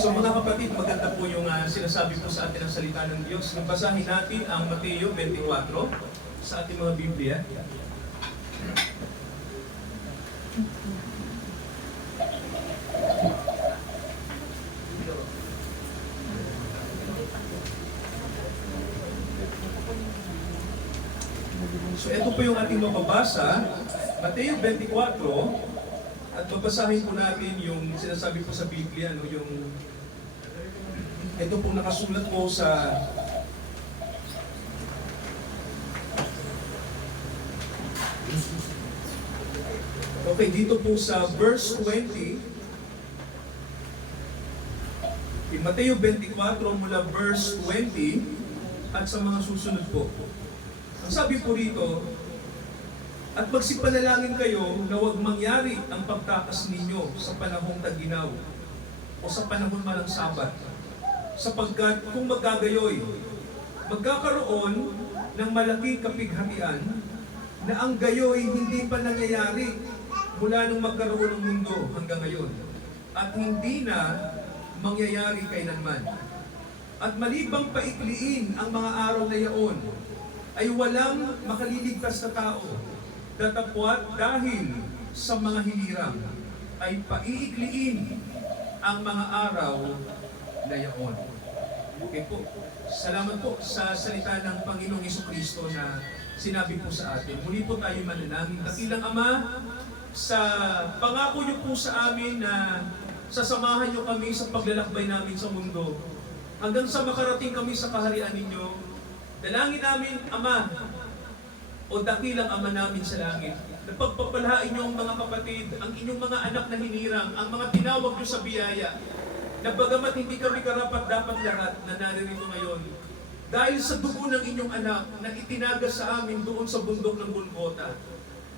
So mga kapatid, maganda po yung sinasabi po sa atin ang salita ng Diyos. Basahin natin ang Mateo 24 sa ating mga Biblia. So ito po yung ating mababasa, Mateo 24, at babasahin po natin yung sinasabi po sa Biblia, no, yung ito po nakasulat po sa okay, dito po sa verse 20, in Mateo 24 mula verse 20 at sa mga susunod po. Ang sabi po rito, at magsipanalangin kayo na huwag mangyari ang pagtakas ninyo sa panahong tag-inaw o sa panahon man ng Sabat, sapagkat kung magagayoy, magkakaroon ng malaking kapighatian na ang gayoy hindi pa nangyayari mula nung magkaroon ng mundo hanggang ngayon at hindi na mangyayari kailanman. At malibang paikliin ang mga araw na yaon, ay walang makaliligtas na tao, datapwat dahil sa mga hilirang ay paiikliin ang mga araw na yaon. Okay po. Salamat po sa salita ng Panginoong Jesucristo na sinabi po sa atin. Muli po tayo manalangin. Dakilang Ama, sa pangako niyo po sa amin na sasamahan niyo kami sa paglalakbay namin sa mundo hanggang sa makarating kami sa kaharian ninyo. Dalangin namin, Ama, o dakilang Ama namin sa langit, na pagpapalain niyo ang mga kapatid, ang inyong mga anak na hinirang, ang mga tinawag niyo sa biyaya, na bagamat hindi kami karapat-dapat lahat na naririto ngayon, dahil sa dugo ng inyong anak na itinaga sa amin doon sa bundok ng Golgota,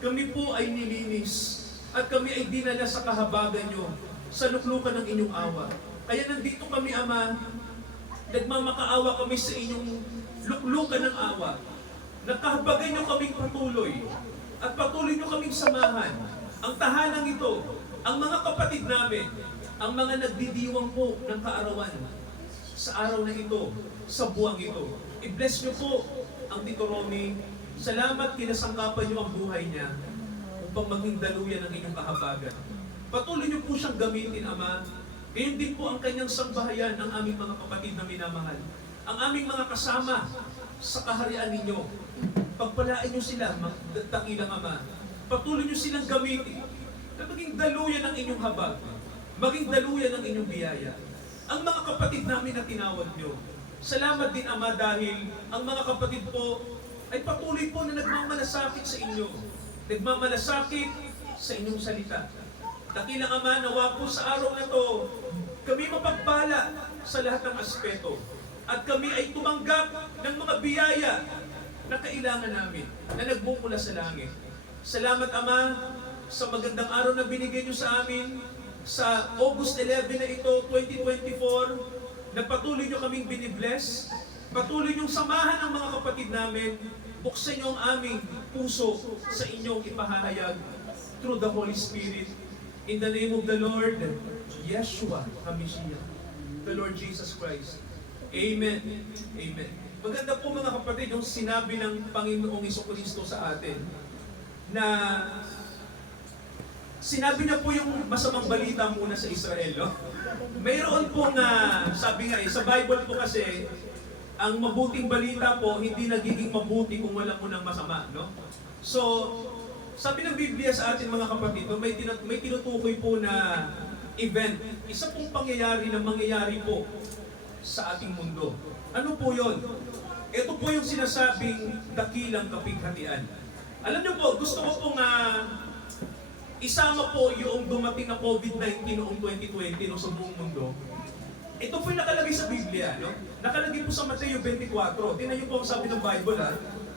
kami po ay nilinis at kami ay dinala sa kahabagan niyo, sa luklukan ng inyong awa. Kaya nandito kami, Ama, nagmamakaawa kami sa inyong luklukan ng awa. Nakahabagan niyo kaming patuloy at patuloy niyo kaming samahan. Ang tahanang ito, ang mga kapatid namin, ang mga nagdidiwang po ng kaarawan sa araw na ito, sa buwang ito. I-bless niyo po ang Tito Romy. Salamat kinasangkapan niyo ang buhay niya upang maging daluyan ng inyong kahabagan. Patuloy niyo po siyang gamitin, Ama. Gayon din po ang kanyang sambahayan, ang aming mga kapatid na minamahal. Ang aming mga kasama sa kaharian ninyo. Pagpalain niyo sila, dakilang Ama. Patuloy niyo silang gamitin na maging daluyan ng inyong habag, maging daluyan ng inyong biyaya. Ang mga kapatid namin na tinawag niyo, salamat din, Ama, dahil ang mga kapatid po ay patuloy po na nagmamalasakit sa inyo. Nagmamalasakit sa inyong salita. Dakilang Ama, nawa po sa araw na to, kami mapagpala sa lahat ng aspeto. At kami ay tumanggap ng mga biyaya na kailangan namin, na nagmumula sa langit. Salamat, Ama, sa magandang araw na binigay niyo sa amin, sa August 11 na ito, 2024, na patuloy niyo kaming binibless, patuloy niyong samahan ang mga kapatid namin, buksan niyo ang aming puso sa inyong ipahahayag through the Holy Spirit. In the name of the Lord, Yeshua HaMashiach, the Lord Jesus Christ. Amen. Amen. Maganda po mga kapatid yung sinabi ng Panginoong Jesucristo sa atin na sinabi niya po yung masamang balita muna sa Israel. No? Mayroon pong, sabi nga sa Bible po kasi, ang mabuting balita po hindi nagiging mabuti kung wala mo ng masama. No? So, sabi ng Biblia sa atin mga kapatid, may tinutukoy po na event. Isa pong pangyayari na mangyayari po sa ating mundo. Ano po yon? Ito po yung sinasabing dakilang kapighatian. Alam niyo po, gusto ko pong isama po yung dumating na COVID-19 noong 2020 no, sa buong mundo. Ito po yung nakalagay sa Biblia. No? Nakalagay po sa Mateo 24. Tingnan niyo po ang sabi ng Bible.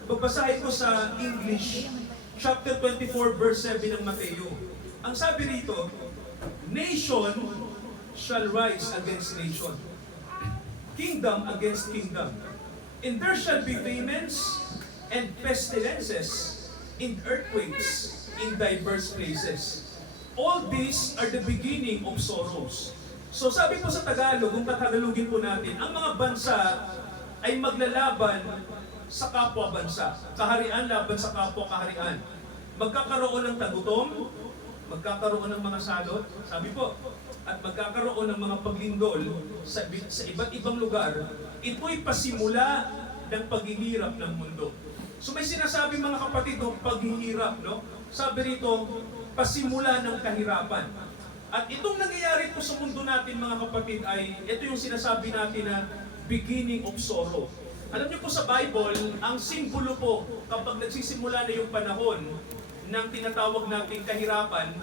Pagbasahin ko sa English, chapter 24, verse 7 ng Mateo. Ang sabi rito, nation shall rise against nation, kingdom against kingdom. And there shall be famines and pestilences and earthquakes in diverse places. All these are the beginning of sorrows. So sabi po sa Tagalog, kung tatagalogin po natin, ang mga bansa ay maglalaban sa kapwa-bansa. Kaharian laban sa kapwa-kaharian. Magkakaroon ng tagutom, magkakaroon ng mga salot, sabi po, at magkakaroon ng mga paglindol sa iba't ibang lugar. Ito'y pasimula ng paghihirap ng mundo. So may sinasabi mga kapatid, no, paghihirap, no? Sabi rito, pasimula ng kahirapan. At itong nangyayari po sa mundo natin mga kapatid ay, ito yung sinasabi natin na beginning of sorrow. Alam niyo po sa Bible, ang simbolo po kapag nagsisimula na yung panahon ng tinatawag nating kahirapan,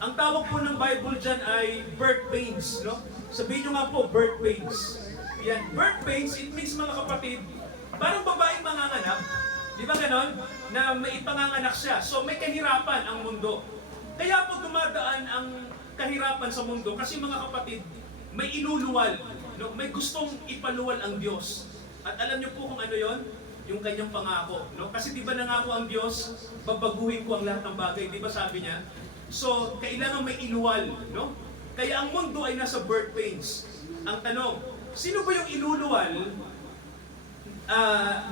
ang tawag po ng Bible dyan ay birth pains, no? Sabihin nyo nga po, birth pains. Yan, birth pains, it means mga kapatid, parang babaeng manganganak, di ba ganon? Na may ipanganganak siya. So may kahirapan ang mundo. Kaya po dumadaan ang kahirapan sa mundo kasi mga kapatid, may iluluwal, no? May gustong ipaluwal ang Diyos. At alam niyo po kung ano yon? Yung kanyang pangako, no? Kasi di ba nangako ang Diyos, babaguhin ko ang lahat ng bagay, di ba sabi niya? So, kailangan may iluwal, no? Kaya ang mundo ay nasa birth pains. Ang tanong, sino ba yung iluluwal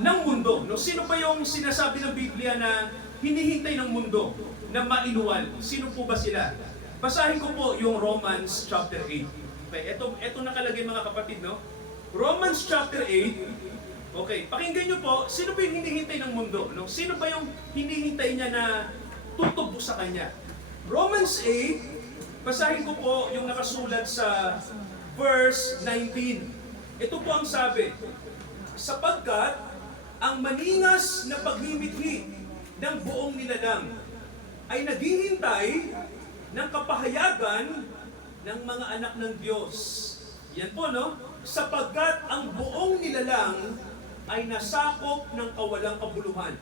ng mundo? No? Sino ba yung sinasabi ng Biblia na hinihintay ng mundo na mailuwal? Sino po ba sila? Basahin ko po yung Romans chapter 8. Okay, ito nakalagay mga kapatid, no? Romans chapter 8. Okay, pakinggan nyo po, sino ba yung hinihintay ng mundo? No? Sino ba yung hinihintay niya na tutubo sa kanya? Romans 8, basahin ko po yung nakasulat sa verse 19. Ito po ang sabi, sapagkat ang maningas na paglimithi ng buong nilalang ay naghihintay ng kapahayagan ng mga anak ng Diyos. Yan po, no? Sapagkat ang buong nilalang ay nasakop ng kawalang kabuluhan.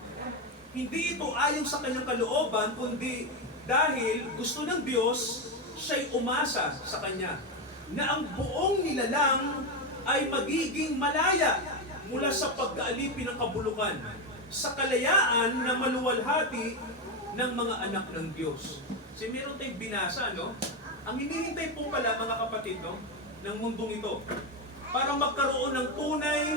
Hindi ito ayon sa kanyang kalooban, kundi dahil gusto ng Diyos, siya'y umasa sa Kanya, na ang buong nilalang ay magiging malaya mula sa pagkaalipin ng kabulukan, sa kalayaan na maluwalhati ng mga anak ng Diyos. Kasi meron tayong binasa, no? Ang hinihintay po pala, mga kapatid, no, ng mundong ito, para magkaroon ng tunay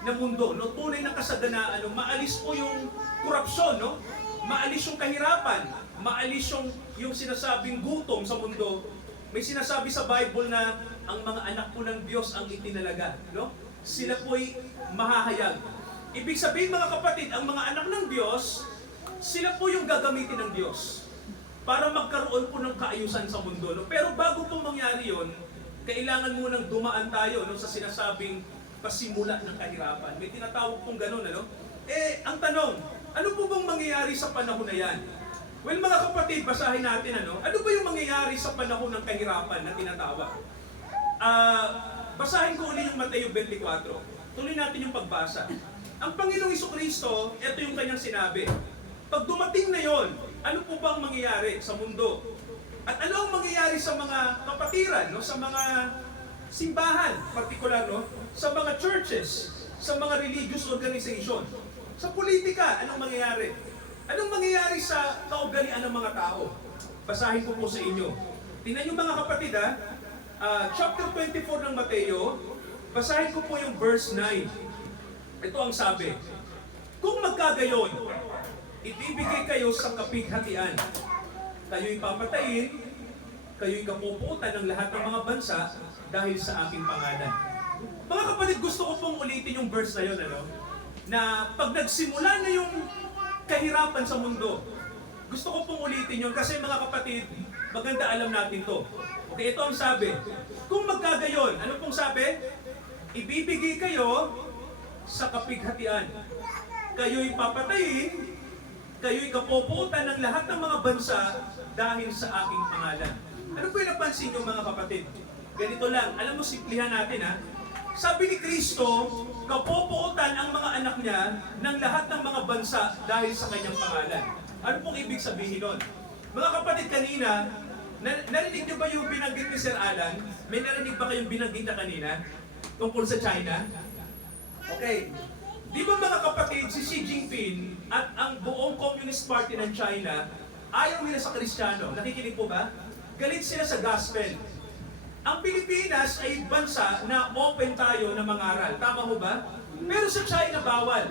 na mundo, no? Tunay na kasaganaan, no? Maalis po yung korupsyon, no? Maalis yung kahirapan, maalis yung sinasabing gutom sa mundo. May sinasabi sa Bible na ang mga anak po ng Diyos ang itinalaga, no? Sila po'y mahahayag. Ibig sabihin mga kapatid, ang mga anak ng Diyos, sila po yung gagamitin ng Diyos para magkaroon po ng kaayusan sa mundo, no? Pero bago po mangyari yon, kailangan munang dumaan tayo, no, sa sinasabing pasimula ng kahirapan. May tinatawag pong ganun, ano? Ang tanong, ano po bang mangyayari sa panahon na yan? Well, mga kapatid, basahin natin, ano? Ano ba yung mangyayari sa panahon ng kahirapan na tinatawag? Basahin ko ulit yung Mateo 24. Tuloy natin yung pagbasa. Ang Panginoong Jesucristo, ito yung kanyang sinabi. Pag dumating na yon, ano po bang mangyayari sa mundo? At ano ang mangyayari sa mga kapatiran, no? Sa mga simbahan, partikular, no? Sa mga churches, sa mga religious organization, sa politika, anong mangyayari? Anong mangyayari sa kaugalian ng mga tao? Basahin ko po sa inyo. Tingnan nyo mga kapatid, chapter 24 ng Mateo, basahin ko po yung verse 9. Ito ang sabi, kung magkagayon, ibibigay kayo sa kapighatian. Kayo'y papatayin, kayo'y kapupuutan ng lahat ng mga bansa dahil sa aking pangalan. Mga kapatid, gusto ko pong ulitin yung verse na yun, ano? Na pag nagsimula na yung kahirapan sa mundo, gusto ko pong ulitin yun kasi mga kapatid, maganda alam natin to. Okay, ito ang sabi. Kung magkagayon, ano pong sabi? Ibibigay kayo sa kapighatian. Kayo'y papatayin, kayo'y kapupuutan ng lahat ng mga bansa dahil sa aking pangalan. Ano po yung napansin nyo mga kapatid? Ganito lang, alam mo, simplihan natin ha. Sabi ni Kristo, kapupuutan ang mga anak niya ng lahat ng mga bansa dahil sa kanyang pangalan. Ano pong ibig sabihin nun? Mga kapatid, kanina, narinig niyo ba yung binanggit ni Sir Alan? May narinig ba kayong binanggit na kanina? Tungkol sa China? Okay. Di ba mga kapatid, si Xi Jinping at ang buong Communist Party ng China, ayaw nila sa Kristiyano. Nakikinig po ba? Galit sila sa gospel. Ang Pilipinas ay bansa na open tayo na mangaral. Tama ho ba? Pero sa China, bawal.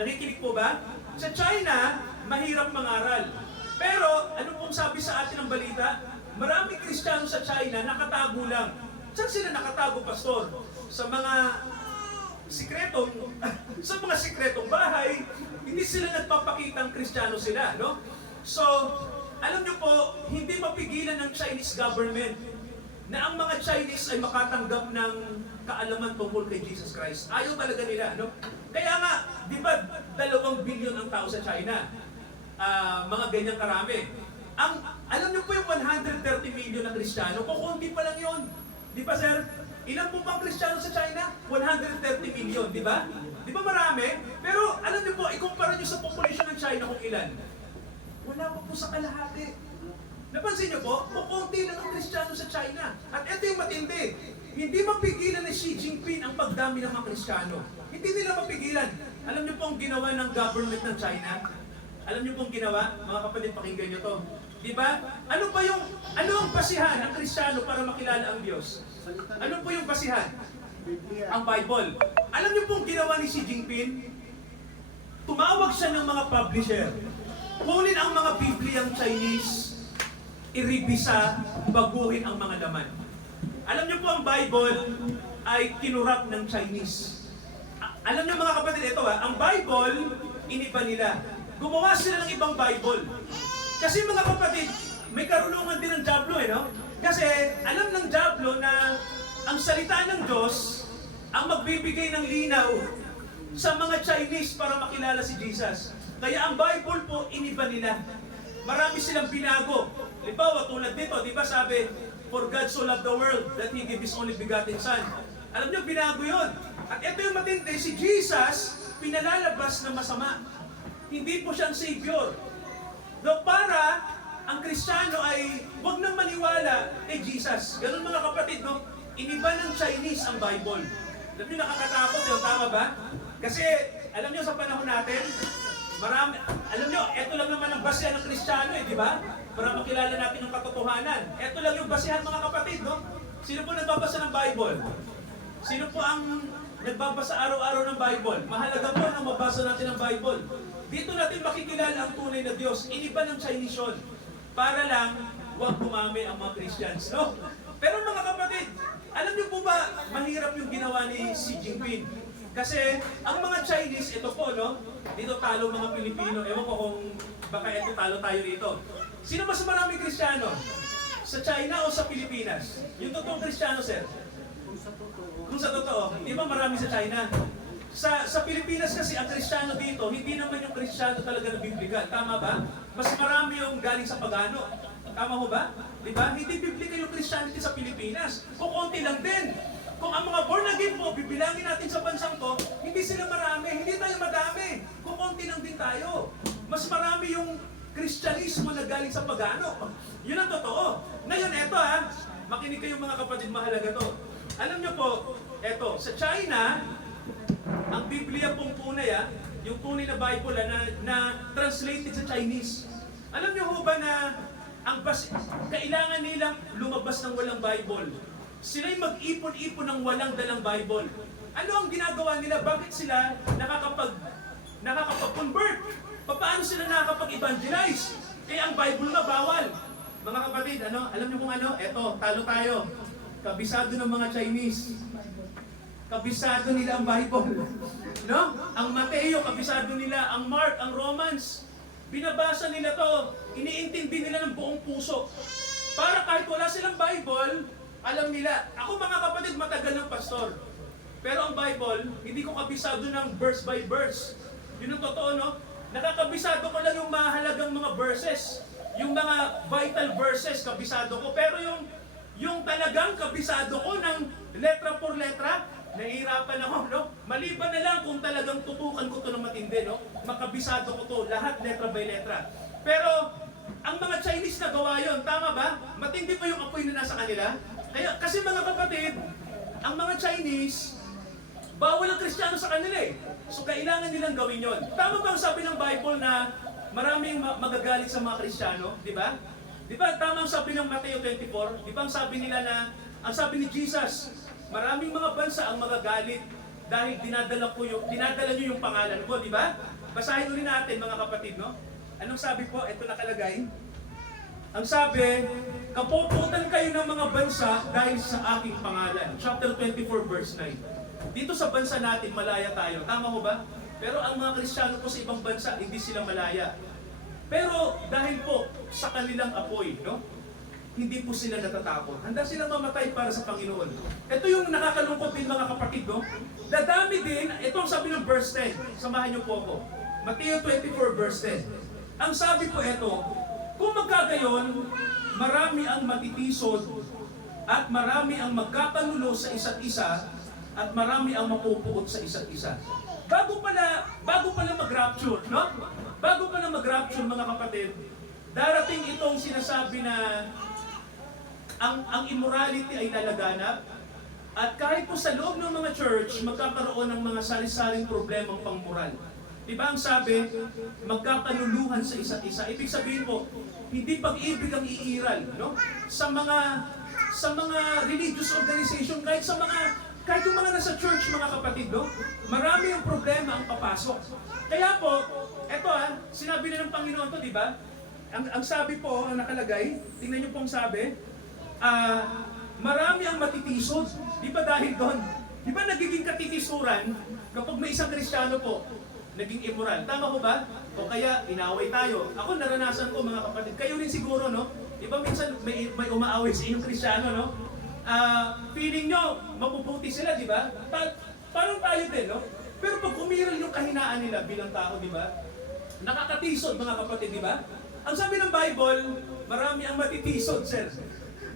Nakikinig po ba? Sa China, mahirap mangaral. Pero, ano pong sabi sa atin ng balita? Maraming Kristiyano sa China nakatago lang. Saan sila nakatago, pastor? Sa mga sikretong, sa mga sikretong bahay, hindi sila nagpapakitang Kristiyano sila, no? So, alam niyo po, hindi mapigilan ng Chinese government na ang mga Chinese ay makatanggap ng kaalaman tungkol kay Jesus Christ. Ayaw talaga nila, no? Kaya nga, di ba, 2 billion ang tao sa China? Mga ganyang karami. Alam niyo po yung 130 million na Kristiyano, kukunti pa lang yun. Di ba, sir? Ilan po bang Kristiyano sa China? 130 million, di ba? Di ba marami? Pero alam niyo po, ikumpara niyo sa population ng China kung ilan. Wala pa po sa kalahati. Napansin niyo po, kukunti lang ang Kristiyano sa China. At ito yung matindi. Hindi mapigilan ni Xi Jinping ang pagdami ng mga Kristiyano. Hindi nila mapigilan. Alam niyo po ang ginawa ng government ng China? Alam niyo pong ginawa? Mga kapatid, pakinggan niyo to. Di ba? Ano ang basihan ng Kristiyano para makilala ang Diyos? Ano po yung basihan? Ang Bible. Alam niyo pong ginawa ni Xi Jinping? Tumawag siya ng mga publisher. Kunin ang mga Bibliang Chinese, iribisa, baguhin ang mga laman. Alam niyo po ang Bible ay kinurap ng Chinese. Alam niyo mga kapatid, ito ang Bible, iniba nila. Gumawa sila ng ibang Bible. Kasi mga kapatid, may karunungan din ng Diablo no? Kasi alam ng Diablo na ang salita ng Diyos ang magbibigay ng linaw sa mga Chinese para makilala si Jesus. Kaya ang Bible po, iniba nila. Marami silang binago. Halimbawa, tulad dito, di ba sabi, for God so loved the world that He gave His only begotten Son. Alam niyo, binago yun. At ito yung matindi, si Jesus, pinalalabas na masama. Hindi po siyang Savior. No, para ang Kristiyano ay huwag nang maniwala kay Jesus. Ganun mga kapatid, no? Iniba ng Chinese ang Bible. Alam niyo, nakakatakot yun, tama ba? Kasi, alam niyo, sa panahon natin, marami, alam niyo, ito lang naman ang basihan ng Kristiyano, di ba? Para makilala natin ang katotohanan. Ito lang yung basihan, mga kapatid, no? Sino po nagbabasa ng Bible? Sino po ang nagbabasa araw-araw ng Bible? Mahalaga po na mabasa natin ang Bible. Dito natin makikilala ang tunay na Diyos. Iniba ng Chinese yun. Para lang, huwag dumami ang mga Christians, no? Pero mga kapatid, alam niyo po ba, mahirap yung ginawa ni Xi Jinping? Kasi ang mga Chinese, ito po, no? Dito talo mga Pilipino. Ewan ko kung baka ito talo tayo dito. Sino mas maraming Kristiyano? Sa China o sa Pilipinas? Yung totoong Kristiyano, sir? Kung sa totoo. Di ba marami sa China? Sa Pilipinas kasi ang Kristiyano dito, hindi naman yung Kristiyano talaga na biblical. Tama ba? Mas marami yung galing sa pagano. Tama ho ba? Di ba? Hindi biblical yung Christianity sa Pilipinas. Kung konti lang din. Kung ang mga born again po, bibilangin natin sa bansang to, hindi sila marami, hindi tayo madami. Kung konti lang din tayo. Mas marami yung Kristyanismo na galing sa pagano. Yun ang totoo. Ngayon, eto makinig kayo mga kapatid, mahalaga to. Alam nyo po, eto, sa China, ang Biblia pong tunay, yung tunay na Bible na translated sa Chinese. Alam nyo ho ba na kailangan nilang lumabas ng walang Bible? Sila'y mag-ipon-ipon ng walang dalang Bible. Ano ang ginagawa nila? Bakit sila nakakapag-convert? Paano sila nakakapag-evangelize? Kaya ang Bible na bawal. Mga kapatid, alam niyo kung eto, talo tayo. Kabisado ng mga Chinese. Kabisado nila ang Bible. No? Ang Mateo, kabisado nila. Ang Mark, ang Romans. Binabasa nila to. Iniintindi nila ng buong puso. Para kahit wala silang Bible, alam nila. Ako mga kapatid, matagal ng pastor. Pero ang Bible, hindi ko kabisado ng verse by verse. Yun ang totoo, no? Nakakabisado ko lang yung mahalagang mga verses. Yung mga vital verses, kabisado ko. Pero yung talagang kabisado ko ng letra por letra, nahihirapan ako, no? Maliban na lang kung talagang tutukan ko to ng matindi, no? Makabisado ko to, lahat letra by letra. Pero, ang mga Chinese na gawa yun, tama ba? Matindi pa yung apoy na nasa kanila. Kaya, kasi mga kapatid, ang mga Chinese, bawal ang Kristiyano sa kanila eh. So, kailangan nilang gawin yon. Tama ba ang sabi ng Bible na maraming magagalit sa mga Kristiyano? Di ba? Di ba tama ang sabi ng Mateo 24? Di ba ang sabi nila na Ang sabi ni Jesus, maraming mga bansa ang magagalit dahil dinadala niyo yung pangalan ko, di ba? Basahin ulit natin mga kapatid, no? Anong sabi po? Ito nakalagay. Ang sabi, kapuputan kayo ng mga bansa dahil sa aking pangalan. Chapter 24, verse 9. Dito sa bansa natin, malaya tayo. Tama ho ba? Pero ang mga Kristiyano po sa ibang bansa, hindi sila malaya. Pero dahil po sa kanilang apoy, no? Hindi po sila natatakot. Handa silang mamatay para sa Panginoon. Ito yung nakakalungkot din mga kapatid, no? Dadami din, ito ang sabi ng verse 10. Samahan niyo po ako. Matthew 24, verse 10. Ang sabi po ito, kung magkagayon, marami ang matitisod at marami ang magkakanulo sa isa't isa at marami ang mapupuot sa isa't isa. Bago pala mag-rapture, no? Bago pala mag-rapture mga kapatid, darating itong sinasabi na ang immorality ay lalaganap at kahit po sa loob ng mga church, magkakaroon ng mga sari-saring problemang pangmoral. Diba ang sabi, magkakanuluhan sa isa't isa. Ibig sabihin po, hindi pag-ibig ang iiral, no? Sa mga religious organization, kahit yung mga nasa church, mga kapatid, no? Marami ang problema ang papasok. Kaya po, eto sinabi na ng Panginoon to, di ba? Ang sabi po, ang nakalagay, tingnan niyo po ang sabi, marami ang matitisod. Di ba dahil doon? Di ba nagiging katitisuran kapag may isang Kristiyano po, naging immoral. Tama ko ba? O kaya, inaway tayo. Ako, naranasan ko mga kapatid. Kayo rin siguro, no? Di ba minsan may umaaway sa inyong Kristiyano, no? Feeling nyo, mapuputi sila, di ba? Parang tayo din, no? Pero pag umiral yung kahinaan nila bilang tao, di ba? Nakakatisod, mga kapatid, di ba? Ang sabi ng Bible, marami ang matitisod, sir.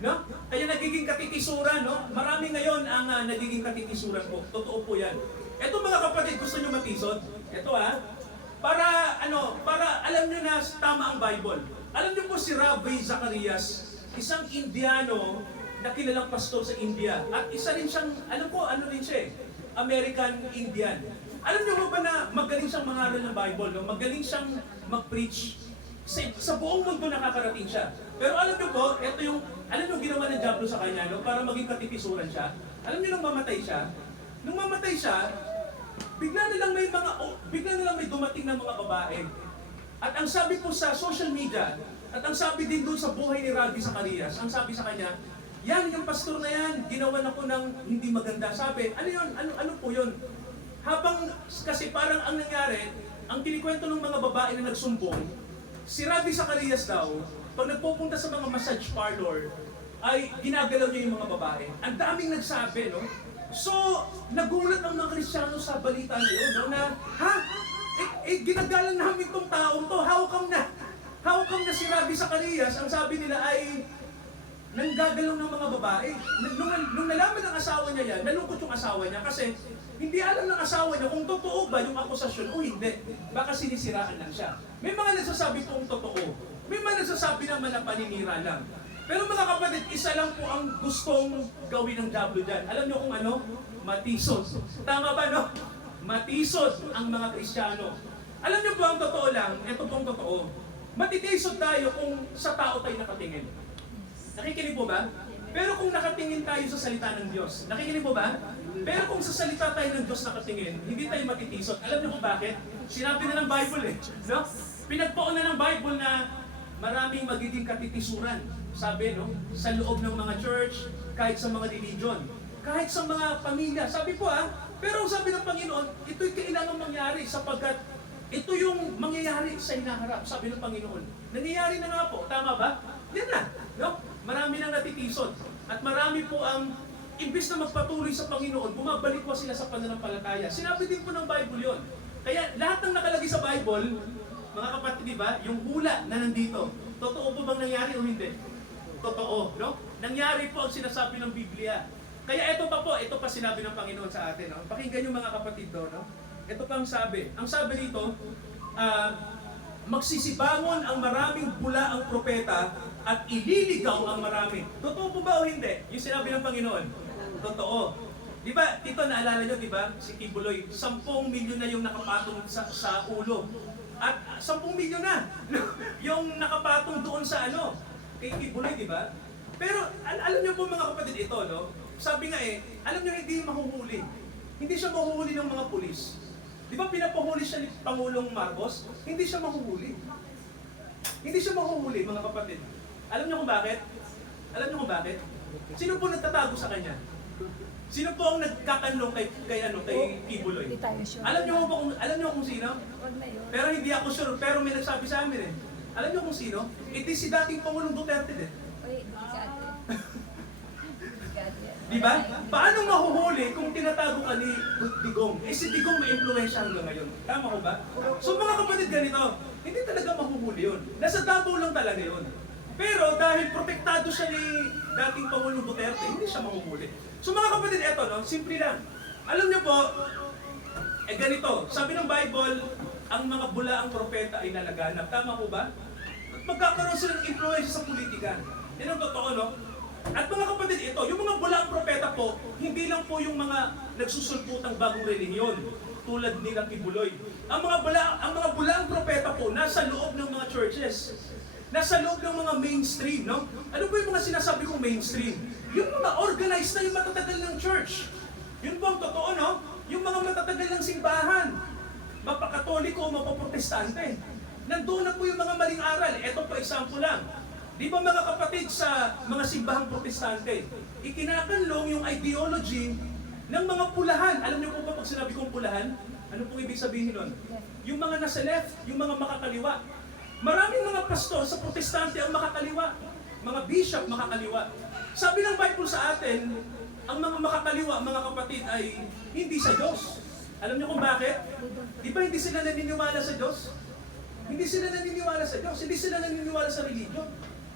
No? Kaya nagiging katitisuran, no? Marami ngayon ang nagiging katitisuran po. Totoo po yan. Eto mga kapatid, gusto nyo matisod? Ito para alam nyo na tama ang Bible. Alam nyo po si Rabbi Zacarias, isang Indiano na kilalang pastor sa India. At isa rin siyang, ano rin siya American Indian. Alam nyo ba na magaling siyang mangaral ng Bible, no? Magaling siyang mag-preach. Sa buong mundo nakakarating siya. Pero alam nyo po, alam nyo ginawa ng Diablo sa kanya, no? Para maging katitisuran siya. Alam nyo nung mamatay siya, bigla na lang may dumating na mga babae. At ang sabi po sa social media, at ang sabi din doon sa buhay ni Rabbi Zacarias, ang sabi sa kanya, yan, yung pastor na yan, ginawan ako ng hindi maganda. Sabi, ano yun? Ano po yun? Kasi parang ang nangyari, ang kinikwento ng mga babae na nagsumbong, si Rabbi Zacarias daw, pag nagpupunta sa mga massage parlor, ay ginagalaw niya yung mga babae. Ang daming nagsabi, no? So, nagulat ang mga Kristiyano sa balita na yun, no? Na, ginagalang namin tong taong to, how come na si Rabbi Zacarias, ang sabi nila ay nanggagalaw ng mga babae. Nung nalaman ng asawa niya yan, nalungkot yung asawa niya kasi hindi alam ng asawa niya kung totoo ba yung akusasyon o hindi. Baka sinisiraan lang siya. May mga nagsasabi pong totoo. May mga nagsasabi naman na paninira lang. Pero mga kapatid, isa lang po ang gustong gawin ng Diablo dyan. Alam niyo kung ano? Matisod. Tama ba, no? Matisod ang mga Kristiyano. Alam niyo po ang totoo lang, ito pong totoo. Matitisod tayo kung sa tao tayo nakatingin. Nakikinig po ba? Pero kung nakatingin tayo sa salita ng Diyos, nakikinig po ba? Pero kung sa salita tayo ng Diyos nakatingin, hindi tayo matitisod. Alam niyo kung bakit? Sinabi na ng Bible no? Pinagpoon na ng Bible na maraming magiging katitisuran. Sabi, no? Sa loob ng mga church, kahit sa mga religion, kahit sa mga pamilya. Sabi po pero sabi ng Panginoon, ito'y kailangan mangyari sapagkat ito yung mangyayari sa hinaharap, sabi ng Panginoon. Nangyayari na nga po, tama ba? Yan na, no? Marami nang natitisod. At marami po ang, imbis na magpatuloy sa Panginoon, bumabalik po sila sa pananampalataya. Sinabi din po ng Bible yon. Kaya lahat ng nakalagay sa Bible, mga kapatid, di ba? Yung hula na nandito, totoo po bang nangyari o hindi? Totoo, no? Nangyari po ang sinasabi ng Biblia. Kaya ito pa sinabi ng Panginoon sa atin, no? Pakinggan yung mga kapatid doon, no? Ito pa ang sabi. Ang sabi dito, magsisibangon ang maraming bula ang propeta at ililigaw ang marami. Totoo po ba o hindi? Yung sinabi ng Panginoon. Totoo. Di ba, Tito, naalala nyo, di ba? Si Kibuloy, 10 milyon na yung nakapatong sa ulo. At 10 milyon na yung nakapatong doon sa kay Kibuloy, di ba? Pero alam niyo po mga kapatid ito, no? Sabi nga alam niyo hindi mahuhuli. Hindi siya mahuhuli ng mga pulis. Di ba pinapahuli siya ni Pangulong Marcos? Hindi siya mahuhuli. Hindi siya mahuhuli mga kapatid. Alam niyo kung bakit? Alam niyo kung bakit? Sino po nagtatago sa kanya? Sino po ang nagkakanlong kay Kibuloy? Hindi tayo sure. Alam niyo kung sino? Huwag na yun. Pero hindi ako sure, pero may nagsabi sa amin Alam niyo kung sino? It is si dating Pangulong Duterte din. Uy, bigat yan. Bigat yan. Di ba? Paano mahuhuli kung tinatago ka ni Digong? Si Digong may impluwensya hanggang ngayon. Tama ko ba? So mga kapatid ganito, hindi talaga mahuhuli yun. Nasa Davao lang talaga yun. Pero dahil protektado siya ni dating Pangulong Duterte, hindi siya mahuhuli. So mga kapatid, eto, no? Simple lang. Alam niyo po, ganito, sabi ng Bible, ang mga bulaang propeta ay nalaganap. Tama po ba? At magkakaroon sila ng influensya sa politika. Yan ang totoo, no? At mga kapatid, ito, yung mga bulaang propeta po, hindi lang po yung mga nagsusulputang bagong relihiyon, tulad nila Kibuloy. Ang mga bulaang propeta po, nasa loob ng mga churches. Nasa loob ng mga mainstream, no? Ano po yung mga sinasabi kong mainstream? Yung mga organized na yung matatagal ng church. Yun po ang totoo, no? Yung mga matatagal ng simbahan. Mapakatoliko, mapaprotestante. Nandoon na po yung mga maling aral. Ito po, example lang. Di ba mga kapatid sa mga simbahang protestante, ikinakanlong yung ideology ng mga pulahan. Alam niyo po ba pag sinabi kong pulahan? Ano pong ibig sabihin nun? Yung mga nasa left, yung mga makakaliwa. Maraming mga pastor sa protestante ang makakaliwa. Mga bishop makakaliwa. Sabi ng Bible sa atin, ang mga makakaliwa, mga kapatid, ay hindi sa Diyos. Alam niyo kung bakit? Di ba hindi sila naniniwala sa Diyos? Hindi sila naniniwala sa Diyos. Hindi sila naniniwala sa religion.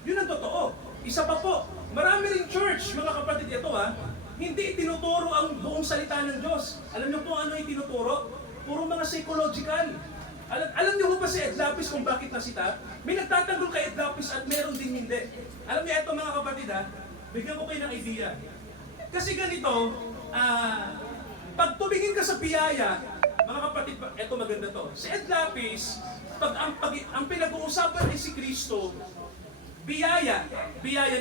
Yun ang totoo. Isa pa po, marami ring church, mga kapatid, ito hindi itinuturo ang buong salita ng Diyos. Alam niyo po ano itinuturo? Puro mga psychological. Alam niyo ba si Ed Lapis kung bakit nasita? May nagtatanggol kay Ed Lapis at meron din hindi. Alam niyo ito mga kapatid bigyan ko kayo ng idea. Kasi ganito, pag tumingin ka sa biyaya, mga kapatid, ito maganda to. Si Ed Lapis, pag ang pinag-uusapan ay si Kristo, biyaya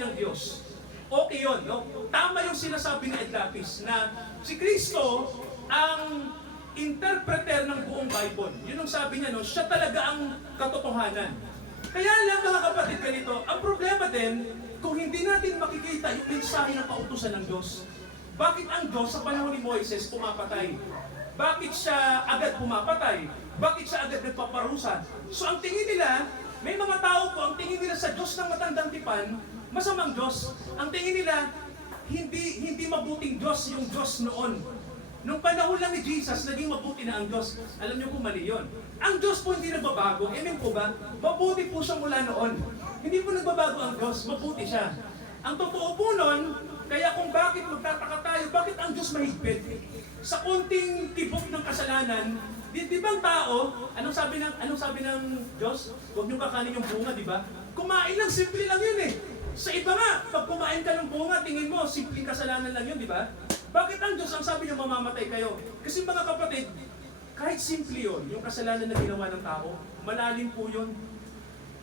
ng Diyos. Okay yun, no? Tama yung sinasabi ni Ed Lapis na si Kristo ang interpreter ng buong Bible. Yun ang sabi niya, no? Siya talaga ang katotohanan. Kaya lang mga kapatid ganito, ang problema din, kung hindi natin makikita yung mensahe ng kautusan ng Diyos, bakit ang Diyos sa panahon ni Moises pumapatay? Bakit siya agad pumapatay? Bakit siya agad nagpaparusa? So ang tingin nila, may mga tao po, ang tingin nila sa Diyos ng matandang tipan, masamang Diyos. Ang tingin nila, hindi mabuting Diyos yung Diyos noon. Nung panahon lang ni Jesus, naging mabuti na ang Diyos. Alam niyo kung mali yun. Ang Diyos po hindi nagbabago. Amen po ba? Mabuti po siya mula noon. Hindi po nagbabago ang Diyos, mabuti siya. Ang totoo po nun, kaya kung bakit magtataka tayo, bakit ang Diyos mahigpit? Sa konting tibok ng kasalanan, di ba ang tao, anong sabi ng Diyos? Huwag niyo kakanin yung bunga, di ba? Kumain lang, simple lang yun Sa iba nga, pag kumain ka ng bunga, tingin mo, simpleng kasalanan lang yun, di ba? Bakit ang Diyos ang sabi niya mamamatay kayo? Kasi mga kapatid, kahit simple yun, yung kasalanan na ginawa ng tao, malalim po yun.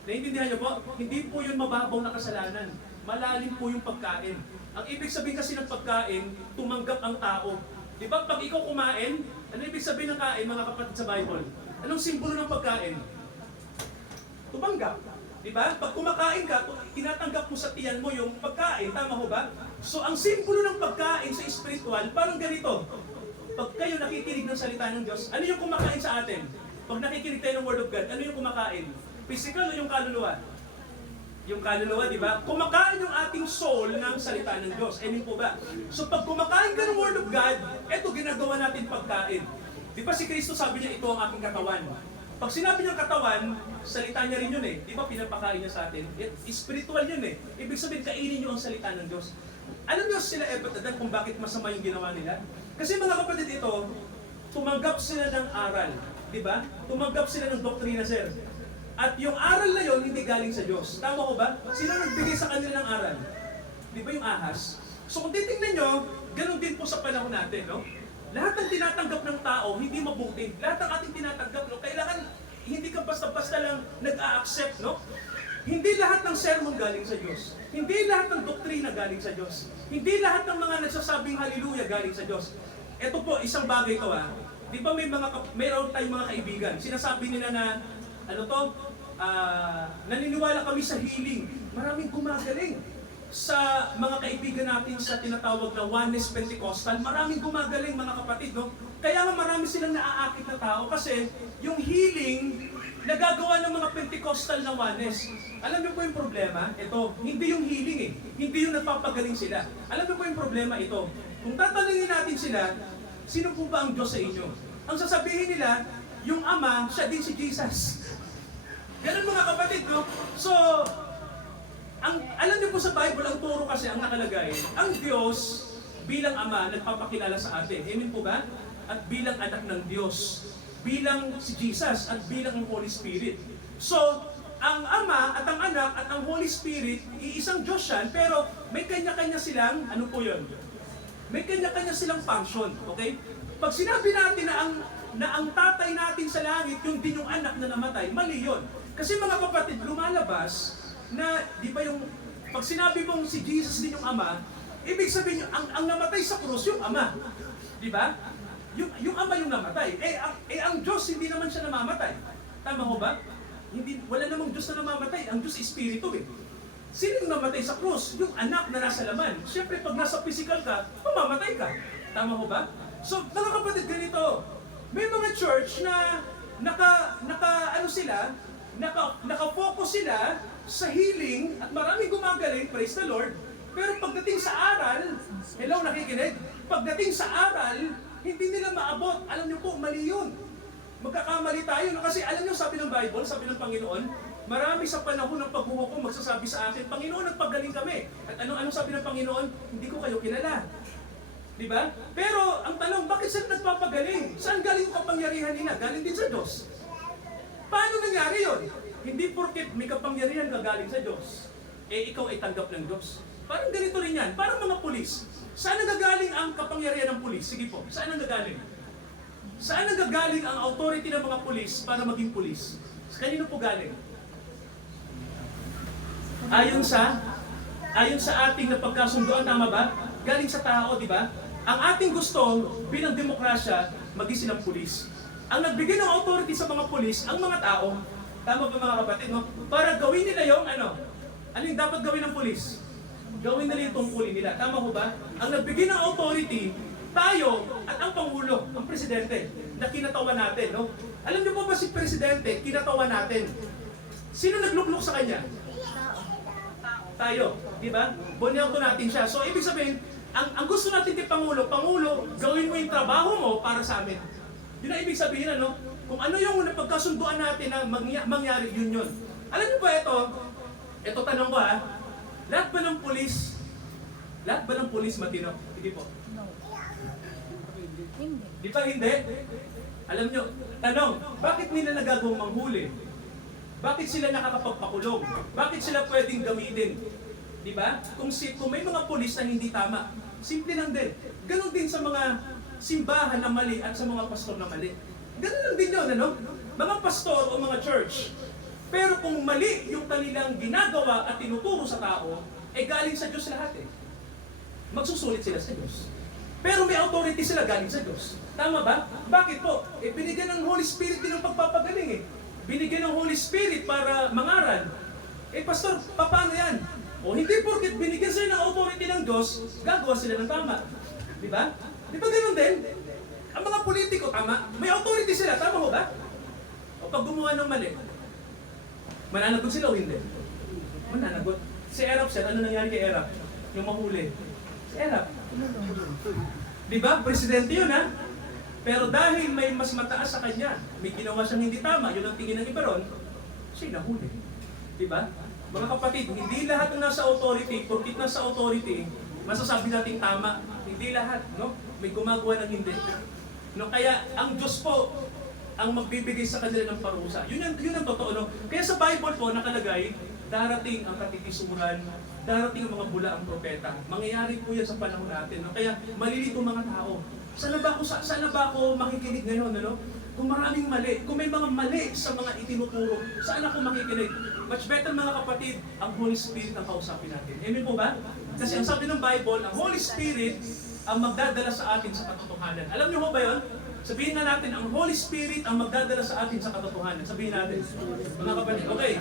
Naiintindihan niyo po? Hindi po yun mababaw na kasalanan. Malalim po yung pagkain. Ang ibig sabihin kasi ng pagkain, tumanggap ang tao. Di ba pag ikaw kumain, ano ibig sabihin ng kain, mga kapatid sa Bible? Anong simbolo ng pagkain? Tumanggap. Di ba? Pag kumakain ka, tinatanggap mo sa tiyan mo yung pagkain. Tama ho ba? So ang simbolo ng pagkain sa spiritual, parang ganito. Pag kayo nakikinig ng salita ng Diyos, ano yung kumakain sa atin? Pag nakikinig tayo ng Word of God, ano yung kumakain? Physical o yung kaluluwa? Yung kaluluwa, di ba? Kumakain yung ating soul ng salita ng Diyos. Amen po ba? So pag kumakain ka ng Word of God, eto ginagawa natin pagkain. Di ba si Kristo sabi niya, ito ang aking katawan. Pag sinabi niyang katawan, salita niya rin yun Di ba pinapakain niya sa atin? Spiritual yun Ibig sabihin, kainin niyo ang salita ng Diyos. Alam niyo sila Ebatadan kung bakit masama yung ginawa nila? Kasi mga kapatid ito, tumanggap sila ng aral. Di ba? Tumanggap sila ng doktrina, sir. At yung aral na yon hindi galing sa Diyos. Tama ko ba? Sino nagbigay sa kanila ng aral? Di ba yung ahas? So kung titingnan nyo, ganun din po sa panahon natin, no? Lahat ng tinatanggap ng tao, hindi mabuti. Lahat ng ating tinatanggap, no? Kailangan, hindi ka basta-basta lang nag-a-accept, no? Hindi lahat ng sermon galing sa Diyos. Hindi lahat ng doktrina galing sa Diyos. Hindi lahat ng mga nagsasabing hallelujah galing sa Diyos. Ito po, isang bagay to ha. Di ba mayroon tayong mga kaibigan, sinasabi nila na, naniniwala kami sa healing. Maraming gumagaling. Sa mga kaibigan natin sa tinatawag na Oneness Pentecostal, maraming gumagaling mga kapatid, no? Kaya nga marami silang naaakit na tao kasi yung healing nagagawa ng mga Pentecostal na Oneness. Alam niyo po yung problema? Ito, hindi yung healing eh. Hindi yung nagpapagaling sila. Alam niyo po yung problema ito. Kung tatanungin natin sila, sino po ba ang Diyos sa inyo? Ang sasabihin nila, yung Ama, siya din si Jesus. Ganun mga kapatid, no? So, alam niyo po sa Bible, ang turo kasi ang nakalagay, ang Diyos bilang Ama nagpapakilala sa atin. Amen po ba? At bilang anak ng Diyos, bilang si Jesus at bilang ang Holy Spirit. So, ang Ama at ang Anak at ang Holy Spirit, iisang Diyos yan, pero may kanya-kanya silang, ano po yun? May kanya-kanya silang function, okay? Pag sinabi natin na ang tatay natin sa langit, yung din yung anak na namatay, mali yun. Kasi mga kapatid, lumalabas na, di ba yung, pag sinabi mong si Jesus din yung Ama, ibig sabihin ang namatay sa krus, yung Ama. Di ba? Yung Ama yung namatay. Ang Diyos, hindi naman siya namamatay. Tama ho ba? Wala namang Diyos na namamatay. Ang Diyos Espiritu eh. Sino yung namatay sa krus? Yung anak na nasa laman. Siyempre, pag nasa physical ka, mamamatay ka. Tama ho ba? So, mga kapatid, ganito. May mga church na naka-focus sila sa healing at maraming gumagaling, praise the Lord. Pero pagdating sa aral, hello, nakikinig? Pagdating sa aral, hindi nila maabot. Alam niyo po, mali yun. Magkakamali tayo. No? Kasi alam niyo, sabi ng Bible, sabi ng Panginoon, marami sa panahon ng paghuhukom magsasabi sa akin, Panginoon, nagpagaling kami. At anong sabi ng Panginoon? Hindi ko kayo kilala. Di ba? Pero ang tanong, bakit sila nagpapagaling? Saan galing yung kapangyarihan nila? Galing din sa Diyos. Paano nangyari yun? Hindi porket may kapangyarihan ka galing sa Diyos, ikaw ay tanggap ng Diyos. Parang ganito rin yan. Parang mga pulis. Saan nagagaling ang kapangyarihan ng pulis? Sige po, saan nagagaling? Saan nagagaling ang authority ng mga pulis para maging pulis? Sa kanino po galing? Ayon sa ating napagkasunduan, tama ba? Galing sa tao, di ba? Ang ating gusto bilang demokrasya, maging silang pulis. Ang nagbigay ng authority sa mga pulis, ang mga tao. Tama ba mga kapatid, no? Para gawin nila yung ano yung dapat gawin ng pulis? Gawin nila yung tungkulin nila. Tama ho ba? Ang nagbigay ng authority, tayo at ang Pangulo, ang Presidente, na kinatawan natin, no? Alam niyo po ba si Presidente, kinatawan natin? Sino nagluklok sa kanya? Tayo, di ba? Bonyato natin siya. So, ibig sabihin, ang gusto natin kay Pangulo, gawin mo yung trabaho mo para sa amin. Yun ang ibig sabihin, ano? Kung ano yung napagkasunduan natin na mangyari, yun. Alam niyo ba ito tanong ko ha, lahat ba ng pulis matino? Hindi po. No. Hindi. Di ba hindi? Alam niyo, tanong, bakit nila nagagawang manghuli? Bakit sila nakakapagpakulong? Bakit sila pwedeng gamitin? Di ba? Kung may mga pulis na hindi tama, simple lang din. Ganon din sa mga simbahan na mali at sa mga pastor na mali. Ganon lang din yun, ano? Mga pastor o mga church. Pero kung mali yung kanilang ginagawa at tinuturo sa tao, galing sa Diyos lahat eh. Magsusulit sila sa Diyos. Pero may authority sila galing sa Diyos. Tama ba? Bakit po? Binigyan ng Holy Spirit din ng pagpapagaling eh. Binigyan ng Holy Spirit para mangaral. Pastor, paano yan? O hindi porket binigyan sila ng authority ng Diyos, gagawa sila ng tama. Di ba? Di ba ganoon din? Ang mga politiko, tama? May authority sila, tama ho ba? O pag gumawa ng mali, mananagot sila o hindi? Mananagot. Si Erap, ano nangyari kay Erap? Yung mahuli. Si Erap. Di ba? Presidente yun ha? Pero dahil may mas mataas sa kanya, may ginawa siyang hindi tama, yun ang tingin ng iba ron, siya'y nahuli. Di ba? Mga kapatid, hindi lahat ng nasa authority, porkit nasa authority, masasabi nating tama. Hindi lahat, no? May gumagawa ng hindi. No? Kaya ang Diyos po ang magbibigay sa kanila ng parusa. Yun ang totoo, no? Kaya sa Bible po nakalagay, darating ang katikisuran, darating ang mga bulaang propeta. Mangyayari po yan sa panahon natin. No? Kaya malilito mga tao. Sana ba ako makikinig ngayon, ano? Kung maraming mali, kung may mga mali sa mga itinuturo, saan ako makikinig? Much better mga kapatid, ang Holy Spirit ang kausapin natin. Amen po ba? Kasi ang sabi ng Bible, ang Holy Spirit ang magdadala sa atin sa katotohanan. Alam niyo ho ba yun? Sabihin na natin, ang Holy Spirit ang magdadala sa atin sa katotohanan. Sabihin natin, mga kapatid, okay,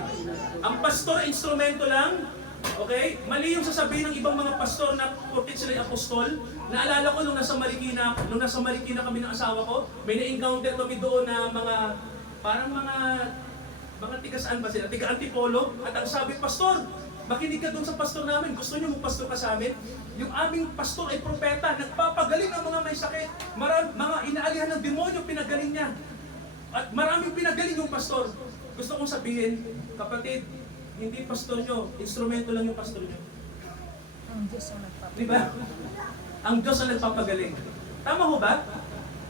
ang pastor instrumento lang, okay? Mali yung sasabihin ng ibang mga pastor na porkit sila'y apostol. Naalala ko nung nasa Marikina kami ng asawa ko, may na-encounter kami doon na parang mga tiga-saan ba sila? Tiga-antipolo. At ang sabi, pastor, makinig ka doon sa pastor namin. Gusto niyo magpastor ka sa amin? Yung aming pastor ay propeta. Nagpapagaling ng mga may sakit. Mga inaalihan ng demonyo, pinagaling niya. At maraming pinagaling yung pastor. Gusto kong sabihin, kapatid, hindi pastor nyo, instrumento lang yung pastor nyo. Ang Diyos ang nagpapagaling. Di ba? Ang Diyos ang nagpapagaling. Tama ho ba?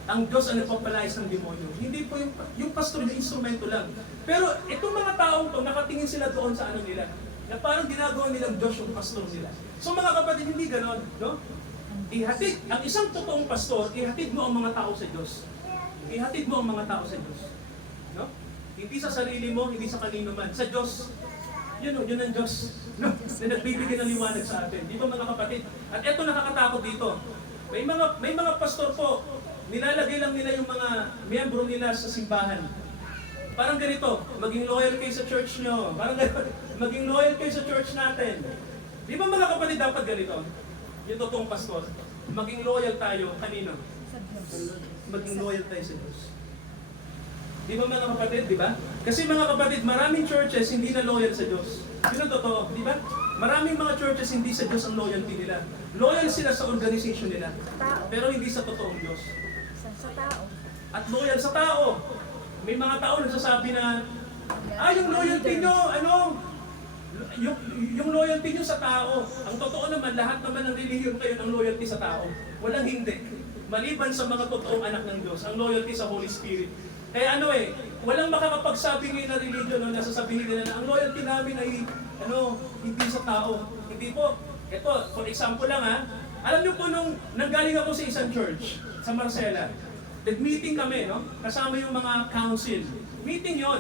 Ang Diyos ang nagpapalayas ng demonyo. Hindi po yung pastor nyo, instrumento lang. Pero itong mga taong to, nakatingin sila doon sa ano nila, na parang ginagawa nilang Diyos yung pastor nila. So mga kapatid, hindi ganon, no? Ihatid, ang isang totoong pastor, ihatid mo ang mga tao sa Diyos. Ihatid mo ang mga tao sa Diyos. No? Hindi sa sarili mo, hindi sa kanino man. Sa Diyos. Yun ang Diyos. No? Na nagbibigay ng liwanag sa atin. Dito mga kapatid. At eto nakakatakot dito. May mga pastor po, nilalagay lang nila yung mga miyembro nila sa simbahan. Parang ganito, maging loyal kayo sa church nyo. Parang ganito, maging loyal kayo sa church natin. Di ba mga kapatid dapat ganito? Yung totoong pastor, maging loyal tayo kanino? Sa Diyos. Maging loyal tayo sa Diyos. Di ba mga kapatid, di ba? Kasi mga kapatid, maraming churches hindi na loyal sa Diyos. Yun ang totoo, di ba? Maraming mga churches hindi sa Diyos ang loyalty nila. Loyal sila sa organization nila. Tao. Pero hindi sa totoong Diyos. Sa tao. At loyal sa tao. May mga tao nagsasabi na, yung loyalty nyo, yung loyalty nyo sa tao. Ang totoo naman, lahat naman ng relihiyon kayo ng loyalty sa tao. Walang hindi. Maliban sa mga totoong anak ng Diyos, ang loyalty sa Holy Spirit. Kaya walang makakapagsabi ngayon na religion na sasabihin nila na ang loyalty namin ay hindi sa tao. Hindi po. Ito, for example lang alam niyo po nung nanggaling ako sa isang church, sa Marcela, nag-meeting kami, no? Kasama yung mga council. Meeting yon.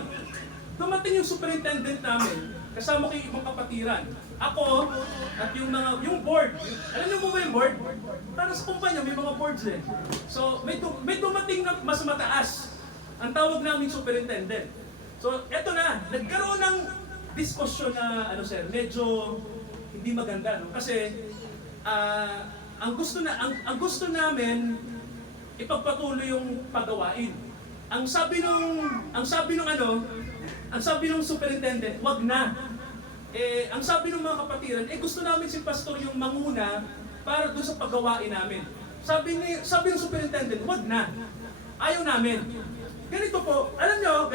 Dumating yung superintendent namin, kasama ko yung ibang kapatiran. Ako, at yung board. Alam niyo po ba yung board? Para sa kumpanya, may mga boards eh. So, may dumating na mas mataas. Ang tawag namin superintendent. So, eto na, nagkaroon ng diskusyon na, medyo hindi maganda, no? Kasi, ang gusto namin, ipagpatuloy yung pagawain. Ang sabi nung superintendent, wag na. Ang sabi ng mga kapatiran, gusto namin si pastor yung manguna para doon sa paggawain namin. Sabi ng superintendent, wag na. Ayaw namin. Ganito po, alam nyo,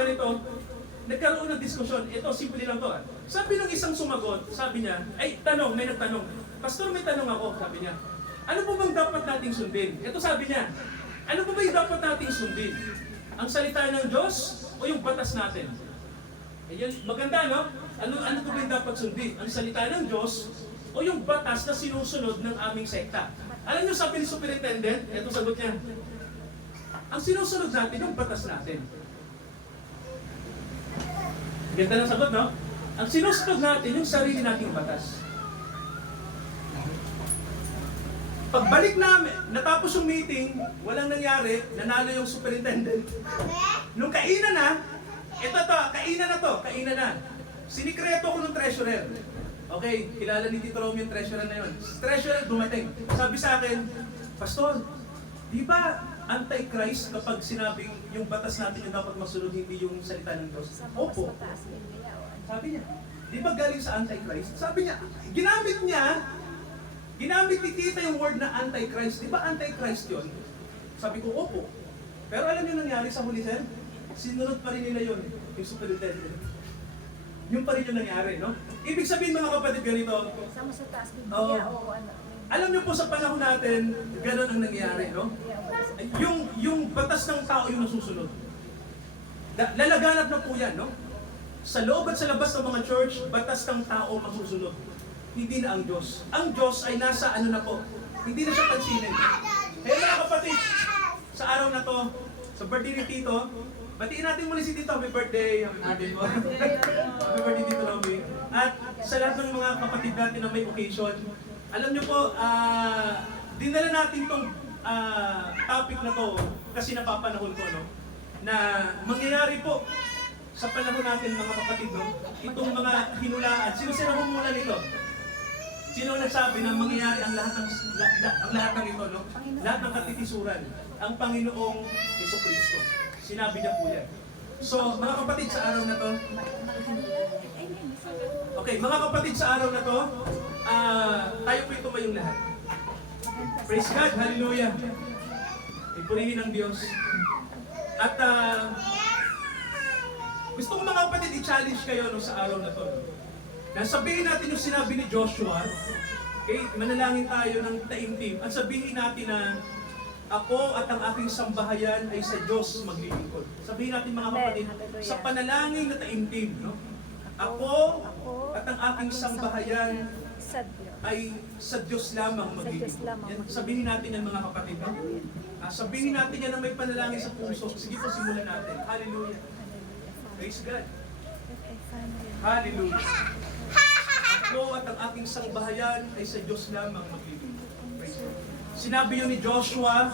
nagkaroon ng diskusyon. Ito, simple lang to. Sabi ng isang sumagot, sabi niya, may nagtanong. Pastor, may tanong ako, sabi niya. Ano po bang dapat nating sundin? Ito sabi niya, ano po ba yung dapat nating sundin? Ang salita ng Diyos o yung batas natin? Yan, maganda, no? Ano po ba yung dapat sundin? Ang salita ng Diyos o yung batas na sinusunod ng aming sekta? Alam niyo, sabi ni superintendent, ito sagot niya, ang sinusunod natin yung batas natin. Ganda ng sagot, no? Ang sinusunod natin yung sarili nating batas. Pagbalik namin, natapos yung meeting, walang nangyari, nanalo yung superintendent. Nung kainan na, kainan na. Sinikreto ko ng treasurer. Okay, kilala ni Tito Romeo yung treasurer na yun. Treasurer dumating. Sabi sa akin, Pastor, di ba anti-Christ kapag sinabing yung batas natin yung dapat masunod, hindi yung salita ng Diyos? Opo. Sabi niya, di ba galing sa anti-Christ? Sabi niya, ginamit ni Tita yung word na anti-Christ. Di ba anti-Christ yun? Sabi ko, opo. Pero alam niyo nangyari sa huli, sir? Sinunod pa rin nila yun, yung superintendent. Yung pa rin yung nangyari, no? Ibig sabihin mga kapatid ganito, Sama sa taas ng Biblia o ano. alam niyo po sa panahon natin, gano'n ang nangyari, no? Yung batas ng tao yung nasusunod. Lalaganap na po yan, no? Sa loob at sa labas ng mga church, batas ng tao masusunod. Hindi na ang Diyos. Ang Diyos ay nasa na po. Hindi na siya pansinin. Kaya mga kapatid, sa araw na to, sa Sa birthday ni Tito, batiin natin muna si Tito. Happy birthday! Happy birthday po! Happy birthday, Tito Robby. At sa lahat ng mga kapatid natin na may occasion, alam niyo po, dinala natin tong topic na to kasi napapanahon ko, no? Na mangyayari po sa panahon natin, mga kapatid, no? Itong mga hinulaan. Sino humula nito? Sino nagsabi na mangyayari ang lahat ng ito, no? Lahat ng katitisuran. Ang Panginoong Jesucristo. Sinabi niya po yan. So, mga kapatid, sa araw na to, okay, mga kapatid, sa araw na to, tayo po tumayong lahat. Praise God, hallelujah. Ipurihin ng Diyos. At gusto ko mga kapatid, i-challenge kayo no, sa araw na to. Na sabihin natin yung sinabi ni Joshua, okay, manalangin tayo ng taimtim at sabihin natin na ako at ang aking sambahayan ay sa Diyos maglilingkod. Sabihin natin mga kapatid, sa panalangin na taimtim, no? Ako at ang aking sambahayan ay sa Diyos lamang maglilingkod. Yan, sabihin natin yan mga kapatid. No? Sabihin natin yan na may panalangin sa puso. Sige po, simulan natin. Hallelujah. Praise God. Hallelujah. Ako at ang aking sambahayan ay sa Diyos lamang maglilingkod. Praise God. Sinabi yun ni Joshua,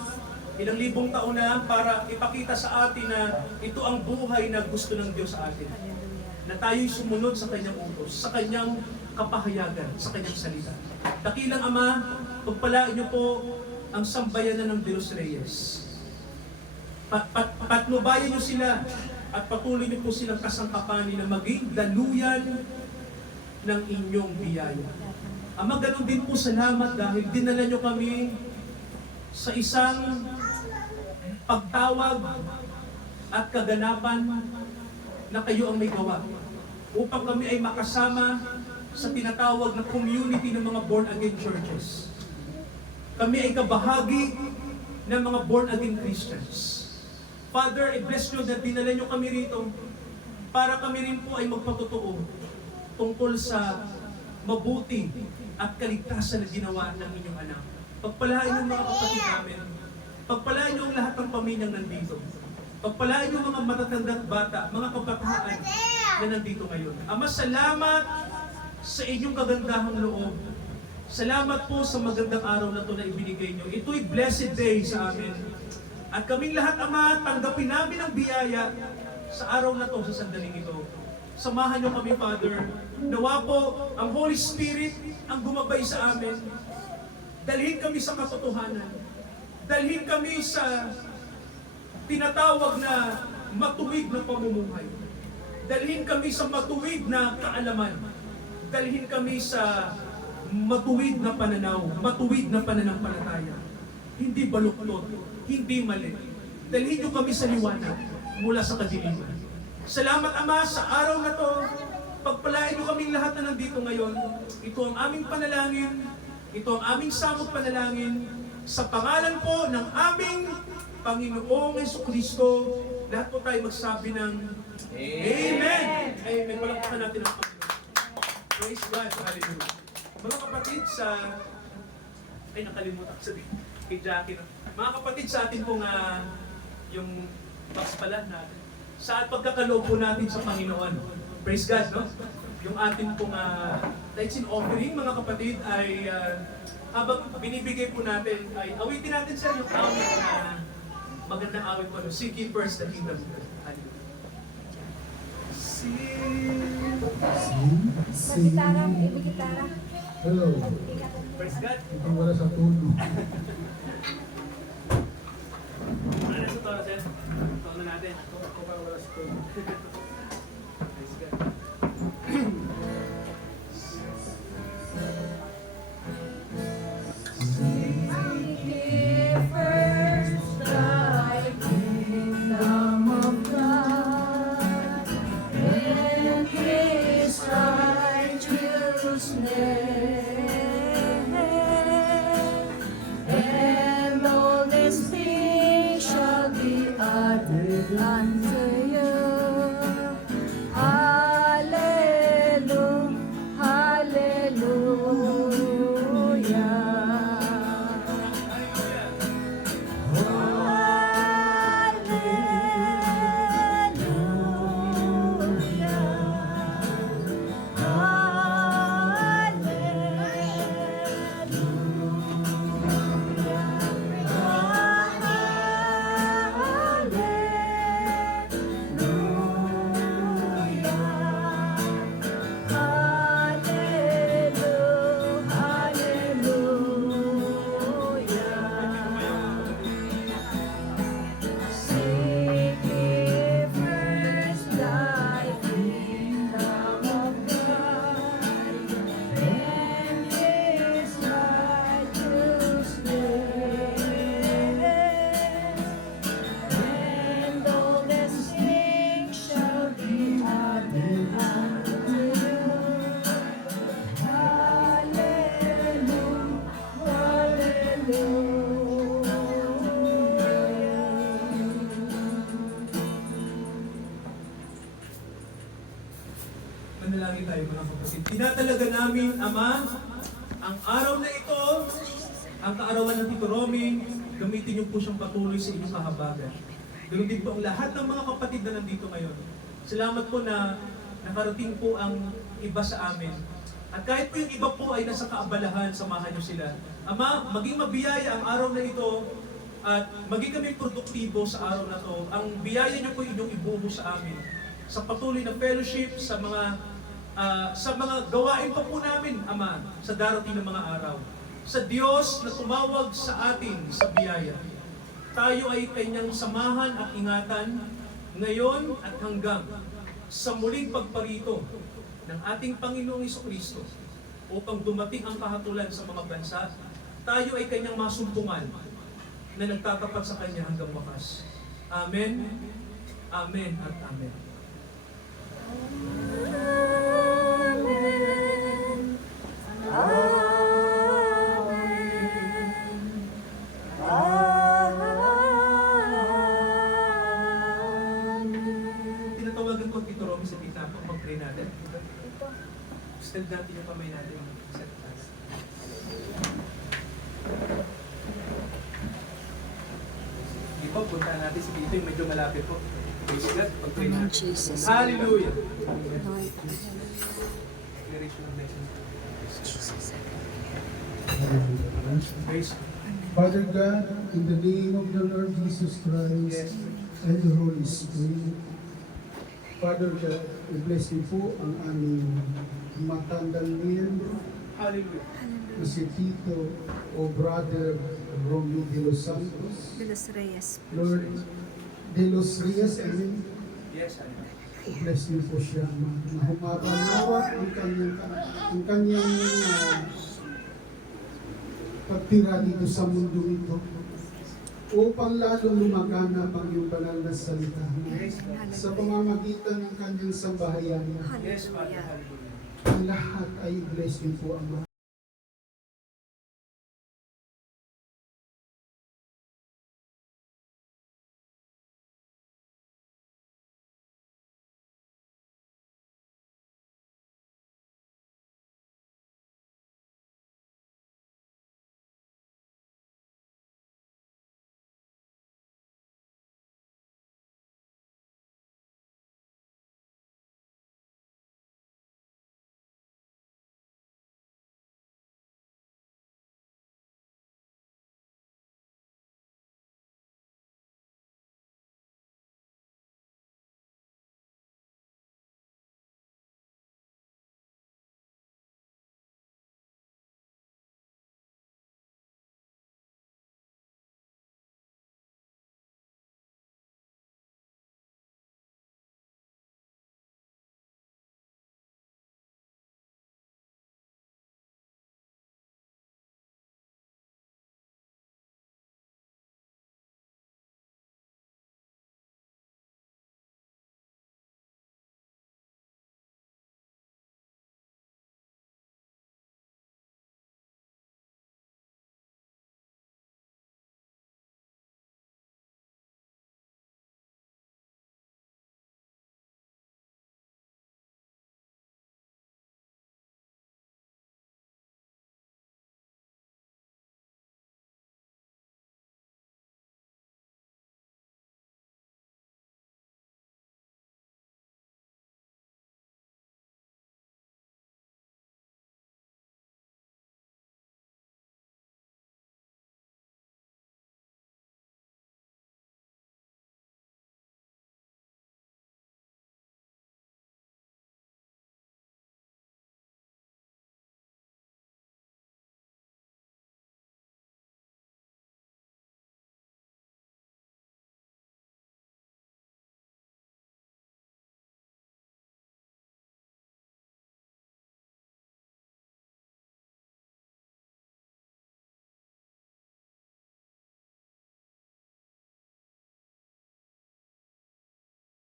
ilang libong taon na para ipakita sa atin na ito ang buhay na gusto ng Diyos sa atin. Na tayo'y sumunod sa Kanyang utos, sa Kanyang kapahayagan, sa Kanyang salita. Dakilang Ama, pagpalain niyo po ang sambayanan ng De Los Reyes. Patnubayan niyo sila at patuloy niyo po silang kasangkapanin na maging daluyan ng inyong biyaya. Ama, ganun din po salamat dahil dinala niyo kami sa isang pagtawag at kaganapan na kayo ang may gawa upang kami ay makasama sa tinatawag na community ng mga born-again churches. Kami ay kabahagi ng mga born-again Christians. Father, i-bless nyo na dinala nyo kami rito para kami rin po ay magpatotoo tungkol sa mabuti at kaligtasan na ginawa ng inyong anak. Pagpalain yung mga kapatid namin. Pagpalain yung lahat ng pamilyang nandito. Pagpalain yung mga matatandang bata, mga kabataan na nandito ngayon. Ama, salamat sa inyong kagandahang loob. Salamat po sa magandang araw na ito na ibinigay nyo. Ito'y blessed day sa amin. At kaming lahat, Ama, tanggapin namin ang biyaya sa araw na ito, sa sandaling ito. Samahan nyo kami, Father. Nawa po ang Holy Spirit ang gumabay sa amin. Dalhin kami sa katotohanan. Dalhin kami sa tinatawag na matuwid na pamumuhay. Dalhin kami sa matuwid na kaalaman. Dalhin kami sa matuwid na pananaw, matuwid na pananampalataya. Hindi baluktot, hindi mali. Dalhin niyo kami sa liwanag mula sa kadiliman. Salamat, Ama, sa araw na to. Pagpalain niyo kaming lahat na nandito ngayon. Ito ang aming panalangin. Ito ang aming samot panalangin. Sa pangalan po ng aming Panginoong Jesucristo, lahat po tayo magsabi ng Amen! Amen! Palakpakan natin ang Panginoon. Praise God! Hallelujah! Mga kapatid ay nakalimutan ko sabihin kay Jackie. No? Mga kapatid, sa atin pong yung box pala natin. Sa pagkakaloob po natin sa Panginoon. Praise God, no? Yung atin pong tithes and offering, mga kapatid, ay habang binibigay po natin, ay awitin natin sir yung awit na magandang awit po. No? Seek ye first the kingdom of God. Hallelujah. Magitara, ibigitara. Hello. Praise God. Ito wala sa tulo. Ano na sa tono, sir? Tono natin. Ako pa wala sa tulo. Praise God. And all these things shall be added unto you. mga kapatid. Tinatalaga namin, Ama, ang araw na ito, ang kaarawan ng Tito Roming, gamitin niyo po siyang patuloy sa inyong kahabagan. Ganoon din po ang lahat ng mga kapatid na nandito ngayon. Salamat po na nakarating po ang iba sa amin. At kahit po yung iba po ay nasa kaabalahan, samahan niyo sila. Ama, maging mabiyaya ang araw na ito at maging kami produktibo sa araw na ito. Ang biyaya niyo po inyong ibuho sa amin sa patuloy na fellowship, sa mga gawain pa po namin, Ama, sa darating na mga araw. Sa Diyos na tumawag sa atin sa biyaya. Tayo ay kanyang samahan at ingatan ngayon at hanggang sa muling pagparito ng ating Panginoong Jesucristo upang dumating ang kahatulan sa mga bansa. Tayo ay kanyang masumpungan na nagtatapat sa kanya hanggang wakas. Amen, Amen at Amen. Tinatawagan ko ang Tito Romy sa gitna po. Mag-pray natin. Stand natin yung kamay natin. Set taas. Di po, puntaan natin si Tito yung medyo malapit po. Praise God. Pag-pray natin. Jesus. Hallelujah. Lord, Declaration of blessing. Praise God. Father God, in the name of the Lord Jesus Christ Yes. and the Holy Spirit, Father God, i-bless niyo po ang aming matandang miyembro Hallelujah. na si Tito o Brother Romeo de los Santos. de los Reyes. Lord, de los Reyes, amen. Yes, hallelujah. I-bless niyo po siya na humaba nawa ang kanyang pagtira dito sa mundo ito upang lalong lumaganap ang iyong banal na salita Yes, God. sa pamamagitan ng kanyang sambahayan. Yes, Father. Hallelujah. Hallelujah. Ang lahat ay i-bless niyo po, Ama.